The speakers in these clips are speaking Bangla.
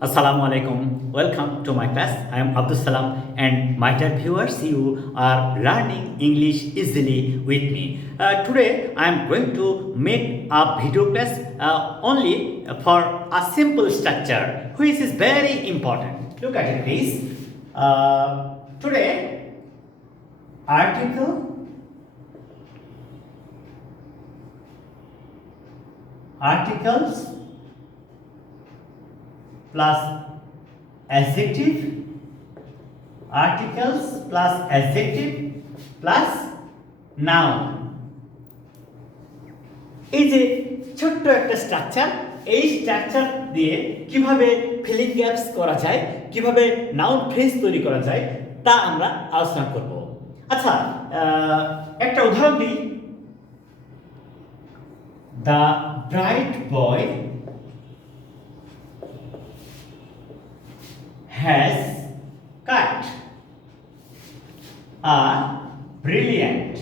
Assalamu alaikum. Welcome to my class. I am Abdus Salam, and my dear viewers, you are learning English easily with me. Today I am going to make a video class only for a simple structure, which is very important. Look at it, please. Today, articles plus adjective, articles plus adjective plus noun. এই যে ছোট্ট একটা স্ট্রাকচার, এই স্ট্রাকচার দিয়ে কিভাবে ফিলিং গ্যাপস করা যায়, কিভাবে নাউন ফ্রেজ তৈরি করা যায় তা আমরা আলোচনা করব। আচ্ছা, একটা উদাহরণ দিই। The bright boy has cut a brilliant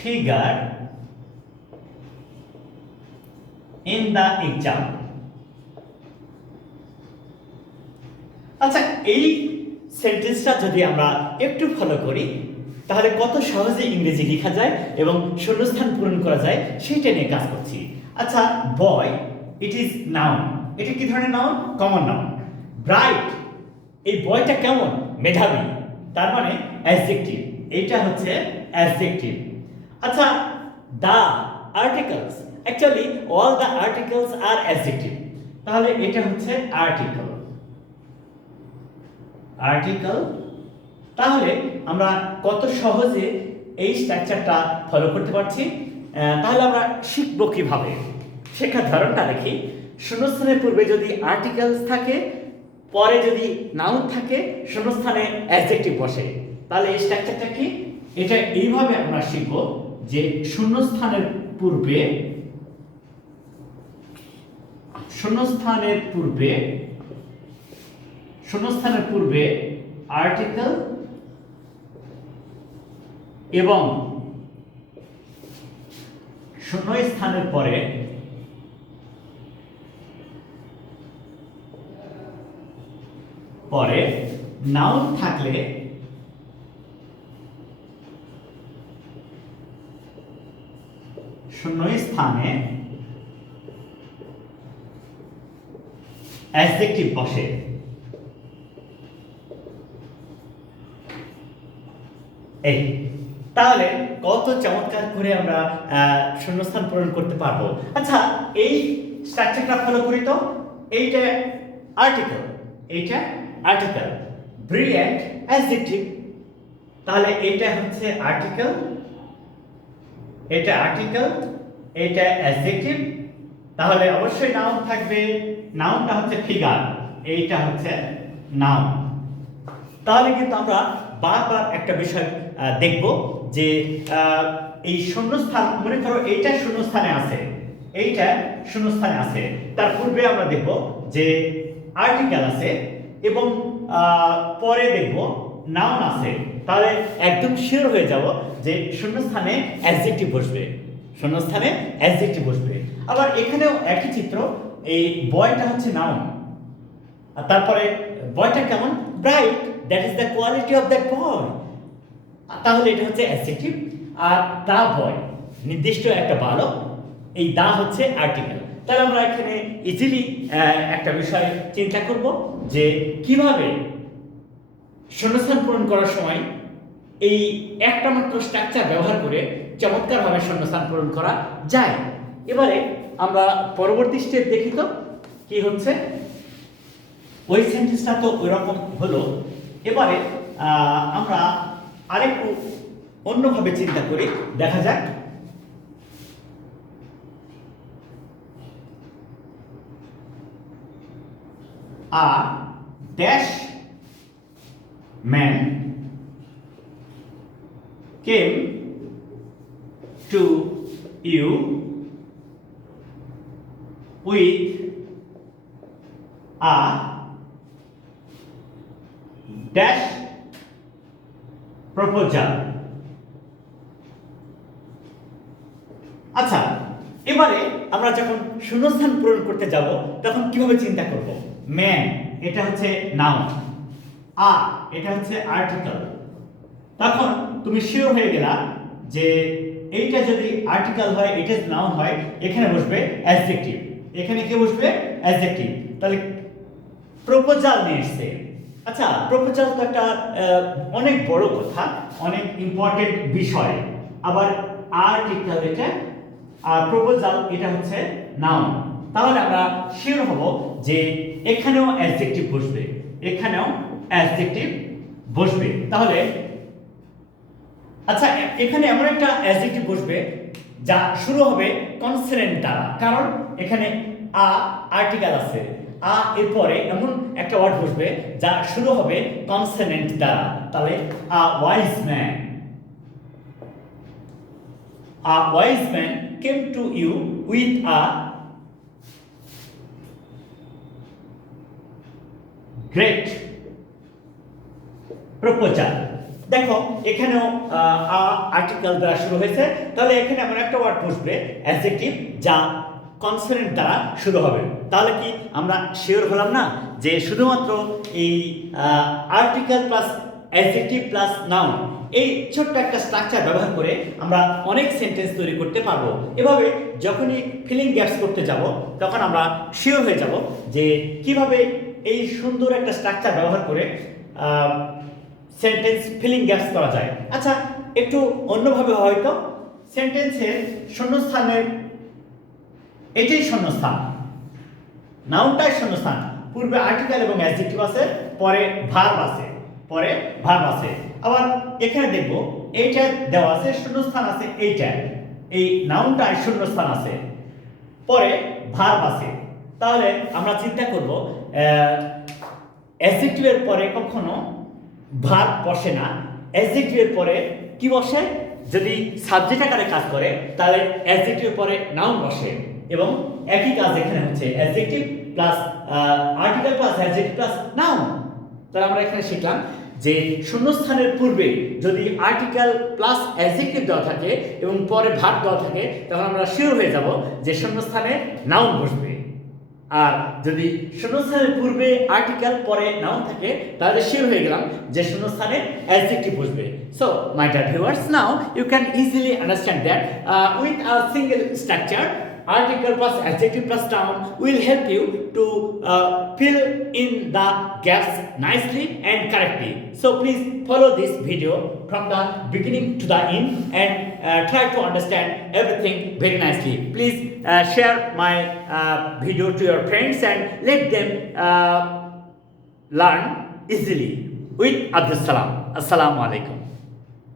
figure in the exam. আচ্ছা, এই সেন্টেন্সটা যদি আমরা একটু ফলো করি তাহলে কত সহজে ইংরেজি লেখা যায় এবং শূন্যস্থান পূরণ করা যায় সেইটা নিয়ে কাজ করছি। আচ্ছা, বয় ইট ইজ নাউন। এটা কি ধরনের নাউন? Common noun. ব্রাইট, এই বয়টা কেমন? মেধাবী, তার মানে অ্যাডজেক্টিভ। এইটা হচ্ছে অ্যাডজেক্টিভ। আচ্ছা, the articles, actually all the articles are adjective, তাহলে এটা হচ্ছে আর্টিকেল। আর্টিকেল, তাহলে আমরা কত সহজে এই স্ট্রাকচারটা ফলো করতে পারছি। তাহলে আমরা শিখব কিভাবে। শেখার ধরনটা দেখি। শূন্যস্থানের পূর্বে যদি আর্টিকেলস থাকে, পরে যদি নাউন থাকে, শূন্যস্থানে অ্যাডজেক্টিভ বসে, তাহলে এই স্ট্রাকচারটা কি? এটা এইভাবে আমরা শিখব যে শূন্যস্থানের পূর্বে আর্টিকেল এবং শূন্যস্থানের পরে নাউন থাকলে শূন্যস্থানে অ্যাডজেক্টিভ বসে। এই তাহলে কত চমৎকার করে আমরা শূন্যস্থান পূরণ করতে পারবো। আচ্ছা, এই স্ট্রাকচারটা ফলো করি তো। এইটা আর্টিকেল, ব্রিলিয়ান্ট অ্যাডজেক্টিভ, তাহলে এটা হচ্ছে আর্টিকেল, এটা অ্যাডজেক্টিভ, তাহলে অবশ্যই নাউন থাকবে। নাউনটা হচ্ছে ফিগার, এইটা হচ্ছে নাউন। তাহলে কিন্তু আমরা বারবার একটা বিষয় দেখব যে এই শূন্যস্থান, মনে করো এইটা শূন্যস্থানে আছে, তার পূর্বে আমরা দেখব যে আর্টিকেল আছে এবং পরে দেখব নাউন আছে। তাহলে একদম শিওর হয়ে যাব যে শূন্যস্থানে অ্যাডজেক্টিভ বসবে। আবার এখানেও একই চিত্র। এই বয়টা হচ্ছে নাউন, আর তারপরে বয়টা কেমন? Bright, that is the quality of that boy, তাহলে এটা হচ্ছে অ্যাডজেক্টিভ। আর দা বয়, নির্দিষ্ট একটা বালক, এই দা হচ্ছে আর্টিকেল। তাহলে আমরা এখানে ইজিলি একটা বিষয় চিন্তা করব যে কিভাবে শূন্যস্থান পূরণ করার সময় এই একটা মাত্র স্ট্রাকচার ব্যবহার করে চমৎকারভাবে শূন্যস্থান পূরণ করা যায়। এবারে আমরা পরবর্তী স্টেপ দেখি তো কি হচ্ছে। ওই সেন্টেন্সটা তো ওই রকম হলো। এবারে আমরা আরেকটু অন্যভাবে চিন্তা করি, দেখা যাক। A dash man came to you with a dash proposal. আচ্ছা, এবারে আমরা যখন শূন্যস্থান পূরণ করতে যাব তখন কিভাবে চিন্তা করব? ম্যান এটা হচ্ছে নাউন, এটা হচ্ছে আর্টিকেল। তখন তুমি শিওর হয়ে গেলা যে এইটা যদি আর্টিকেল হয়, এটা যদি নাউন হয়, এখানে বসবে অ্যাডজেক্টিভ। এখানে কি বসবে? অ্যাডজেক্টিভ। তাহলে প্রপোজাল নিয়ে এসছে। আচ্ছা, প্রপোজাল তো একটা অনেক বড় কথা, অনেক ইম্পর্টেন্ট বিষয়। আবার আর্টিকেল এটা, আর প্রপোজাল এটা হচ্ছে নাউন। তাহলে আমরা শিওর হব যে এখানেও অ্যাডজেক্টিভ বসবে, এখানেও অ্যাডজেক্টিভ বসবে। তাহলে আচ্ছা, এখানে এমন একটা অ্যাডজেক্টিভ বসবে যা শুরু হবে কনসোনেন্ট দ্বারা, কারণ এখানে আর্টিকেল আছে। এর পরে এমন একটা ওয়ার্ড বসবে যা শুরু হবে কনসোনেন্ট দ্বারা। তাহলে wise man came to you with a great proposal. দেখো এখানেও আর্টিকেল দ্বারা শুরু হয়েছে, তাহলে এখানে এমন একটা ওয়ার্ড বসবে অ্যাডজেক্টিভ যা কনসোনেন্ট দ্বারা শুরু হবে। তাহলে কি আমরা শিওর হলাম না যে শুধুমাত্র এই article plus adjective plus noun, এই ছোট্ট একটা স্ট্রাকচার ব্যবহার করে আমরা অনেক সেন্টেন্স তৈরি করতে পারবো। এভাবে যখনই ফিলিং গ্যাপস করতে যাব তখন আমরা শিওর হয়ে যাব যে কিভাবে এই সুন্দর একটা স্ট্রাকচার ব্যবহার করে সেন্টেন্স ফিলিং গ্যাপস করা যায়। আচ্ছা, একটু অন্যভাবে হয়তো সেন্টেন্সের শূন্যস্থানের, এটাই শূন্যস্থান, নাউনটাই শূন্যস্থান, পূর্বে আর্টিকেল এবং অ্যাডজেক্টিভ আছে, পরে ভার্ব আছে। আবার এখানে দেখব এইটা দেওয়া আছে, শূন্যস্থান আছে, এইটা এই নাউনটায় শূন্যস্থান আছে, পরে ভার্ব আছে। তাহলে আমরা চিন্তা করব অ্যাডজেক্টিভের পরে কখনো ভার্ব বসে না, অ্যাডজেক্টিভের পরে কি বসে? যদি সাবজেক্ট আকারে কাজ করে তাহলে অ্যাডজেক্টিভের পরে নাউন বসে, এবং একই কাজ এখানে হচ্ছে adjective plus article plus adjective plus noun. তাহলে আমরা এখানে শিখলাম যে শূন্যস্থানের পূর্বে যদি আর্টিকেল প্লাস অ্যাডজেক্টিভ দেওয়া থাকে এবং পরে ভার্ব দেওয়া থাকে তখন আমরা শিওর হয়ে যাব যে শূন্যস্থানে নাউন বসবে। আর যদি শূন্যস্থানের পূর্বে আর্টিকেল পরে নাউন থাকে তাহলে শিওর হয়ে গেলাম যে শূন্যস্থানে অ্যাডজেক্টিভ বসবে। So my dear viewers, now you can easily understand that with a single structure, article plus adjective plus noun will help you to fill in the gaps nicely and correctly. So please follow this video from the beginning to the end and try to understand everything very nicely. Please share my video to your friends and let them learn easily with Abdus Salam. Assalamu alaikum.